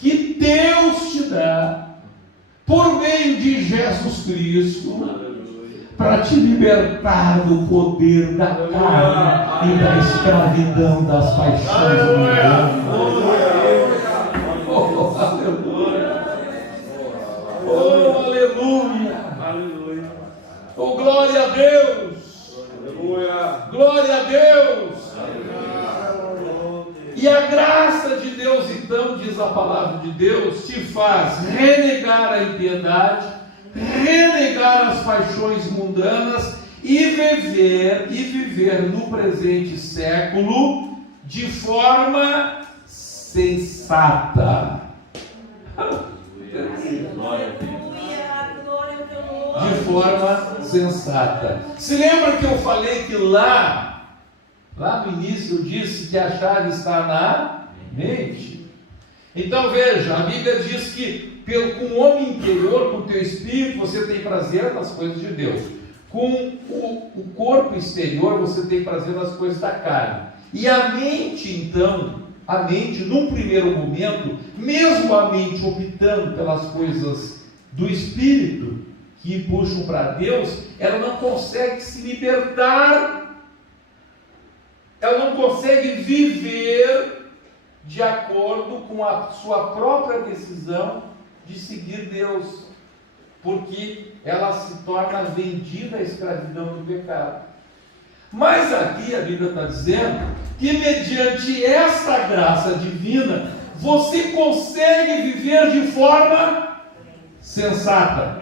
que Deus te dá por meio de Jesus Cristo para te libertar do poder da carne e da escravidão das paixões mundanas. Oh, aleluia! Oh, aleluia! Oh, glória a Deus! Glória a Deus! E a graça de Deus, então, diz a palavra de Deus, te faz renegar a impiedade, renegar as paixões mundanas e viver no presente século de forma sensata. De forma sensata. Se lembra que eu falei que lá no início eu disse que a chave está na mente? Então veja, a Bíblia diz que com o homem interior, com o teu espírito, você tem prazer nas coisas de Deus. Com o corpo exterior, você tem prazer nas coisas da carne. E a mente, então, num primeiro momento, mesmo a mente optando pelas coisas do espírito, que puxam para Deus, ela não consegue se libertar, ela não consegue viver de acordo com a sua própria decisão de seguir Deus, porque ela se torna vendida à escravidão do pecado. Mas aqui a Bíblia está dizendo que mediante esta graça divina, você consegue viver de forma sensata.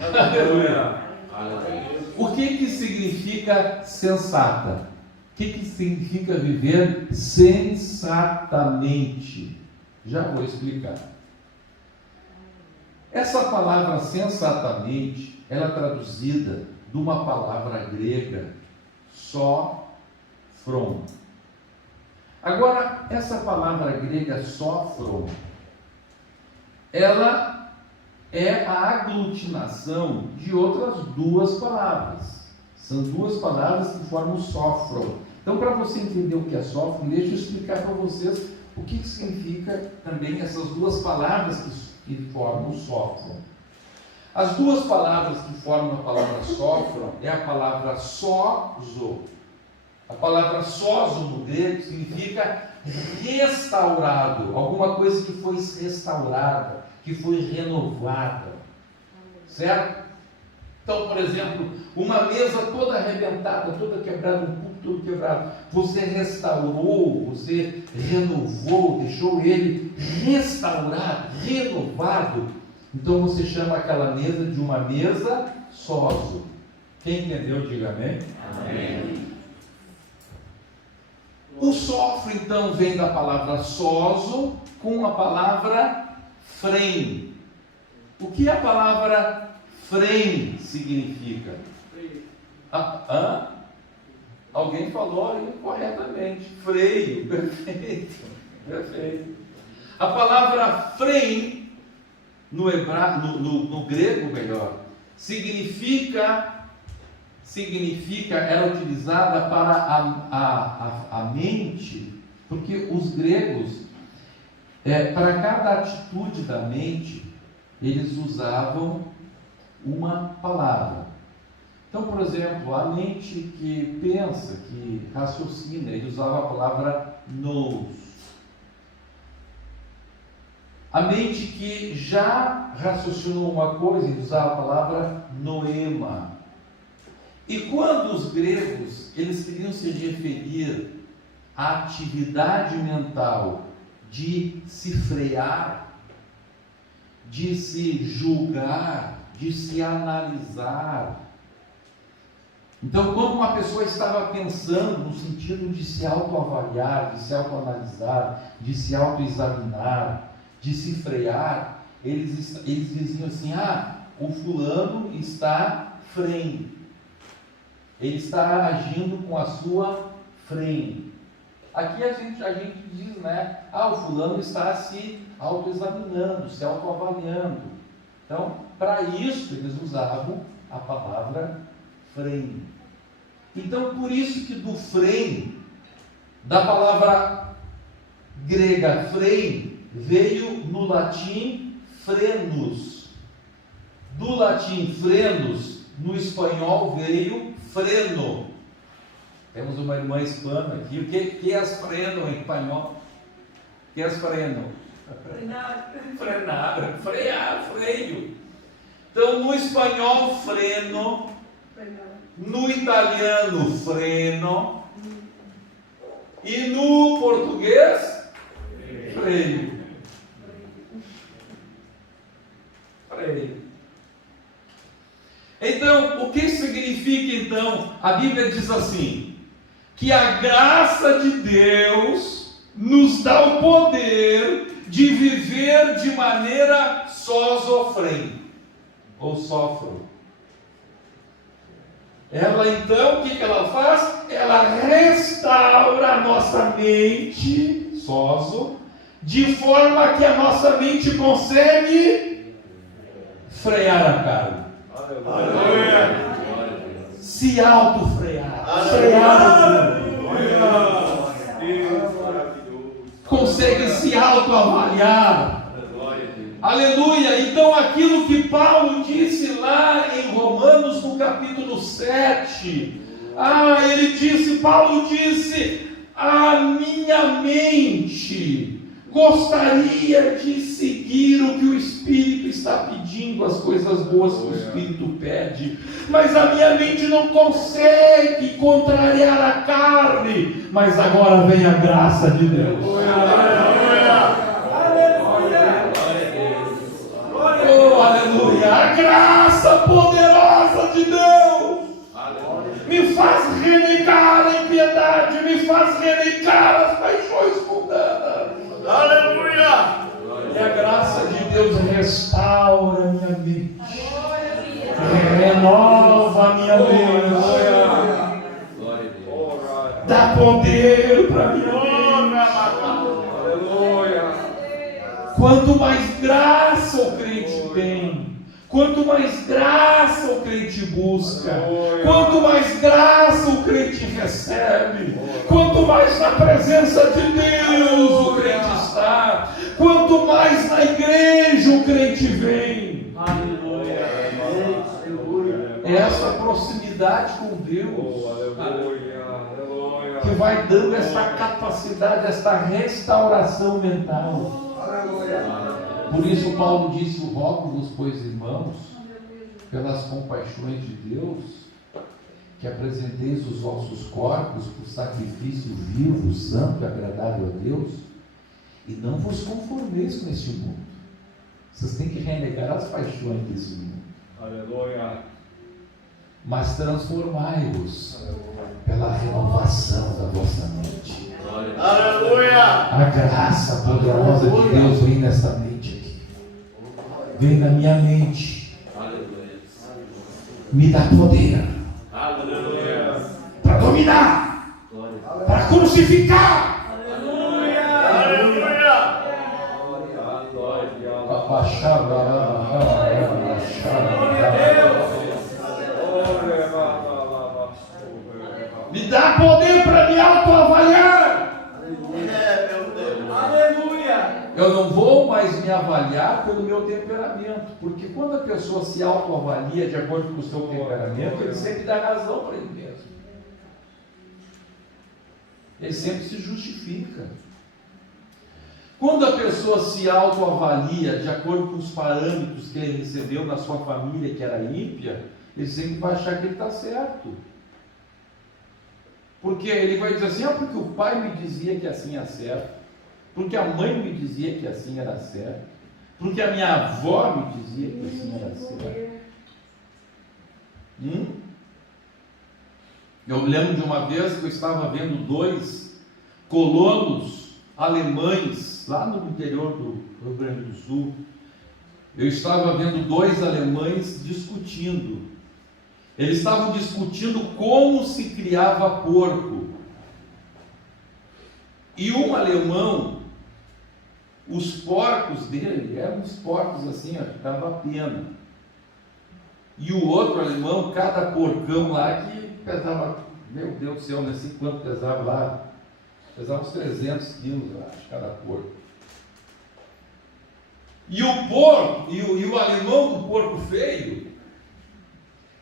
Aleluia. O que significa sensata? O que significa viver sensatamente? Já vou explicar. Essa palavra sensatamente, ela é traduzida de uma palavra grega, sofron. Agora, essa palavra grega sofron, ela é a aglutinação de outras duas palavras. São duas palavras que formam sofron. Então, para você entender o que é sofron, deixa eu explicar para vocês o que significa também essas duas palavras que formam o sofron. As duas palavras que formam a palavra sofron é a palavra sozo. A palavra sozo no grego significa restaurado, alguma coisa que foi restaurada, que foi renovada, certo? Então, por exemplo, uma mesa toda arrebentada, toda quebrada, um púlpito todo quebrado, você restaurou, você renovou, deixou ele restaurado, renovado. Então você chama aquela mesa de uma mesa sozo. Quem entendeu, diga amém. Amém. O sofro, então, vem da palavra sozo com a palavra frem. O que a palavra frem significa? Alguém falou aí corretamente. Freio, perfeito. Perfeito. A palavra frem, no grego melhor, significa, era utilizada para a mente, porque os gregos, Para cada atitude da mente, eles usavam uma palavra. Então, por exemplo, a mente que pensa, que raciocina, ele usava a palavra nous. A mente que já raciocinou uma coisa, ele usava a palavra noema. E quando os gregos, eles queriam se referir à atividade mental de se frear, de se julgar, de se analisar. Então, quando uma pessoa estava pensando no sentido de se autoavaliar, de se autoanalisar, de se autoexaminar, de se frear, eles diziam assim: o fulano está freio, ele está agindo com a sua freio. Aqui a gente diz, né? O fulano está se autoexaminando, se autoavaliando. Então, para isso, eles usavam a palavra freio. Então, por isso que do freio, da palavra grega freio, veio no latim frenus. Do latim frenus, no espanhol veio freno. Temos uma irmã hispana aqui. O que é freno em espanhol? O que é freno? Frenar, frear, freio. Então, no espanhol, freno. No italiano, freno. E no português, freio. Freio. Então, o que significa então? A Bíblia diz assim: que a graça de Deus nos dá o poder de viver de maneira sozofrene, ou sofro. Ela então, o que ela faz? Ela restaura a nossa mente, sozo, de forma que a nossa mente consegue frear a carne. Aleluia. Se auto-frear. Frear. Consegue se autoavaliar. Aleluia. Então aquilo que Paulo disse lá em Romanos no capítulo 7. Paulo disse: a minha mente gostaria de seguir o que o Espírito está pedindo, as coisas boas que o Espírito pede, mas a minha mente não consegue contrariar a carne. Mas agora vem a graça de Deus. Oh, aleluia! A graça poderosa de Deus me faz renegar a impiedade, me faz renegar as paixões mundanas. Aleluia! E a graça de Deus restaura a minha mente, renova a minha mente, dá poder para a minha mente. Quanto mais graça o crente tem, quanto mais graça o crente busca, quanto mais graça o crente recebe, quanto mais na presença de Deus o crente está, quanto mais na igreja o crente vem. É essa proximidade com Deus que vai dando essa capacidade, essa restauração mental. Por isso Paulo disse: rogo-vos, pois, irmãos, pelas compaixões de Deus, que apresenteis os vossos corpos por sacrifício vivo, santo e agradável a Deus, e não vos conformeis com este mundo. Vocês têm que renegar as paixões desse mundo. Aleluia. Mas transformai-vos pela renovação da vossa mente. Aleluia. A graça poderosa de Deus vem nessa mente aqui. Vem na minha mente. Me dá poder. Para dominar. Para crucificar. Aleluia. Me dá poder para me autoavaliar. Aleluia. Eu não vou mais me avaliar pelo meu temperamento, porque quando a pessoa se autoavalia de acordo com o seu temperamento, ele sempre dá razão para ele mesmo. Ele sempre se justifica. Quando a pessoa se autoavalia de acordo com os parâmetros que ele recebeu na sua família, que era ímpia, ele sempre vai achar que ele está certo. Porque ele vai dizer assim, porque o pai me dizia que assim é certo, porque a mãe me dizia que assim era certo, porque a minha avó me dizia que assim era certo. Eu me lembro de uma vez que eu estava vendo 2 colonos alemães, lá no interior do Rio Grande do Sul. Eu estava vendo 2 alemães discutindo. Eles estavam discutindo como se criava porco. E um alemão, os porcos dele eram uns porcos assim, ó, que dava pena. E o outro alemão, cada porcão lá que pesava, meu Deus do céu, não sei quanto pesava lá, pesava uns 300 quilos, eu acho, cada porco. E o porco, e o alemão do porco feio,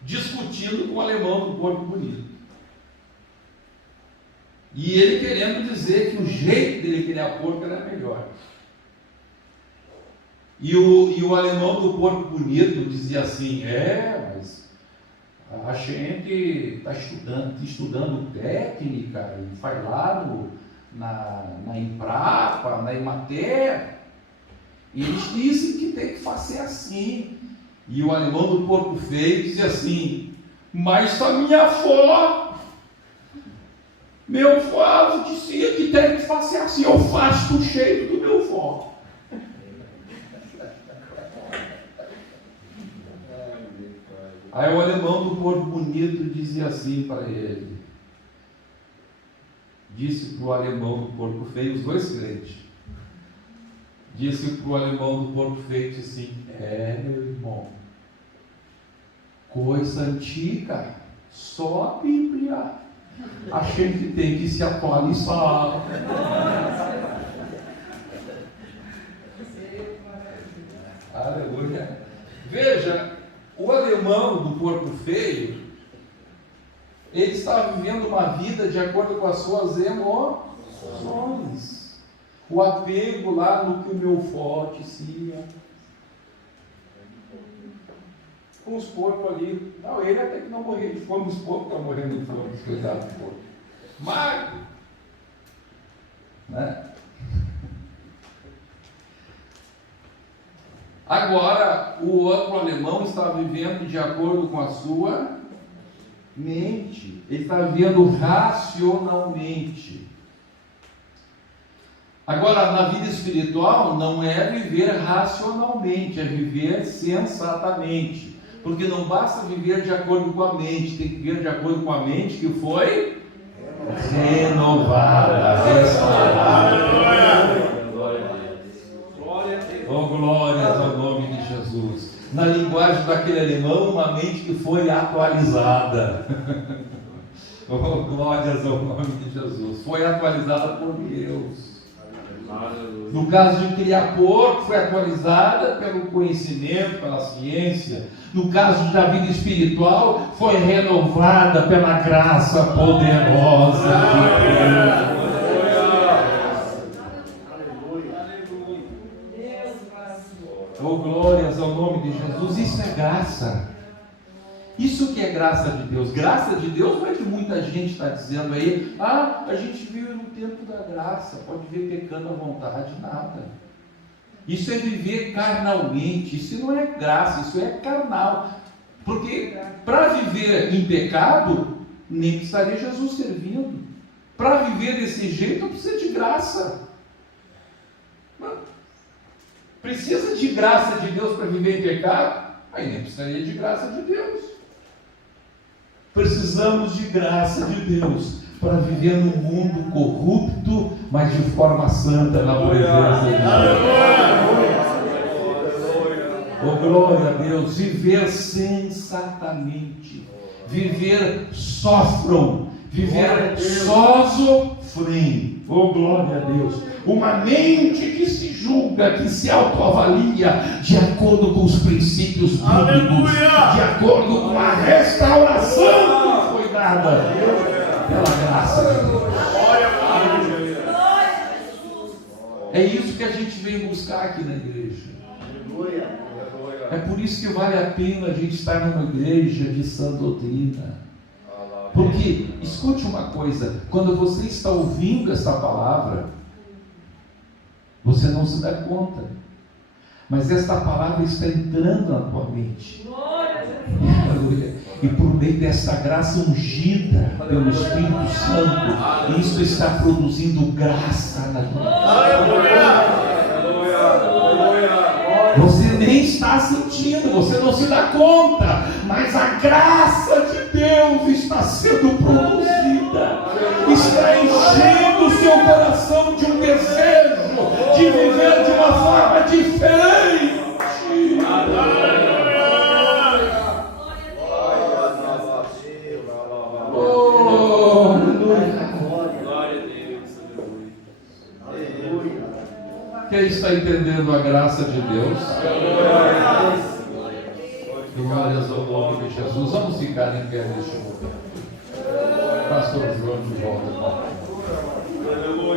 discutindo com o alemão do porco bonito. E ele querendo dizer que o jeito dele criar porco era melhor. E o alemão do porco bonito dizia assim, mas a gente está estudando técnica, e vai lá na Embrapa, na Emater, e eles dizem que tem que fazer assim. E o alemão do porco feio dizia assim, mas a minha avó, meu avô dizia que tem que fazer assim, eu faço do jeito do meu avô. Aí o alemão do porco bonito dizia assim para ele, disse para o alemão do porco feio, os 2 crentes, disse para o alemão do porco feio, disse assim, meu irmão, coisa antiga, só a Bíblia, a gente tem que se atualizar. Aleluia. Veja, o alemão do porco feio, ele estava vivendo uma vida de acordo com as suas emoções. O apego lá no que o meu forte sia. Com os porcos ali. Não, ele até que não morria de fome, os porcos estão morrendo de fome, cuidado do porco. Magro. Né? Agora, o outro alemão está vivendo de acordo com a sua mente. Ele está vivendo racionalmente. Agora, na vida espiritual, não é viver racionalmente, é viver sensatamente. Porque não basta viver de acordo com a mente, tem que viver de acordo com a mente que foi renovada, restaurada. Oh, glórias ao nome de Jesus. Na linguagem daquele alemão, uma mente que foi atualizada. Oh, glórias ao nome de Jesus. Foi atualizada por Deus. No caso de criar porco, foi atualizada pelo conhecimento, pela ciência. No caso da vida espiritual, foi renovada pela graça poderosa de Deus. Oh, glórias ao nome de Jesus. Isso é graça. Isso que é graça de Deus. Graça de Deus não é que muita gente está dizendo aí, a gente vive no tempo da graça, pode viver pecando à vontade, nada. Isso é viver carnalmente, isso não é graça, isso é carnal. Porque para viver em pecado, nem precisaria Jesus ter vindo. Para viver desse jeito, não precisa de graça. Precisa de graça de Deus para viver em pecado? Aí nem precisaria de graça de Deus. Precisamos de graça de Deus para viver num mundo corrupto, mas de forma santa na presença de Deus. Oh, glória a Deus. Viver sensatamente, viver sofram, viver sofrem. Oh, glória a Deus. Uma mente que se julga julga, que se autoavalia de acordo com os princípios bíblicos, Aleluia! de acordo com a restauração que foi dada pela graça de Deus. É isso que a gente vem buscar aqui na igreja. É por isso que vale a pena a gente estar numa igreja de sã doutrina. Porque, escute uma coisa, quando você está ouvindo essa palavra, você não se dá conta, mas esta palavra está entrando na tua mente. Aleluia. E por meio dessa graça ungida pelo Espírito Santo, isso está produzindo graça na tua vida. Você nem está sentindo, você não se dá conta, mas a graça de Deus está sendo produzida, está enchendo o seu coração de um desejo de viver de uma forma diferente. Oh, Glória a Deus. Aleluia. quem está entendendo a graça de Deus? Glórias ao nome de Jesus. Vamos ficar em pé neste momento. Pastor João de volta. Aleluia.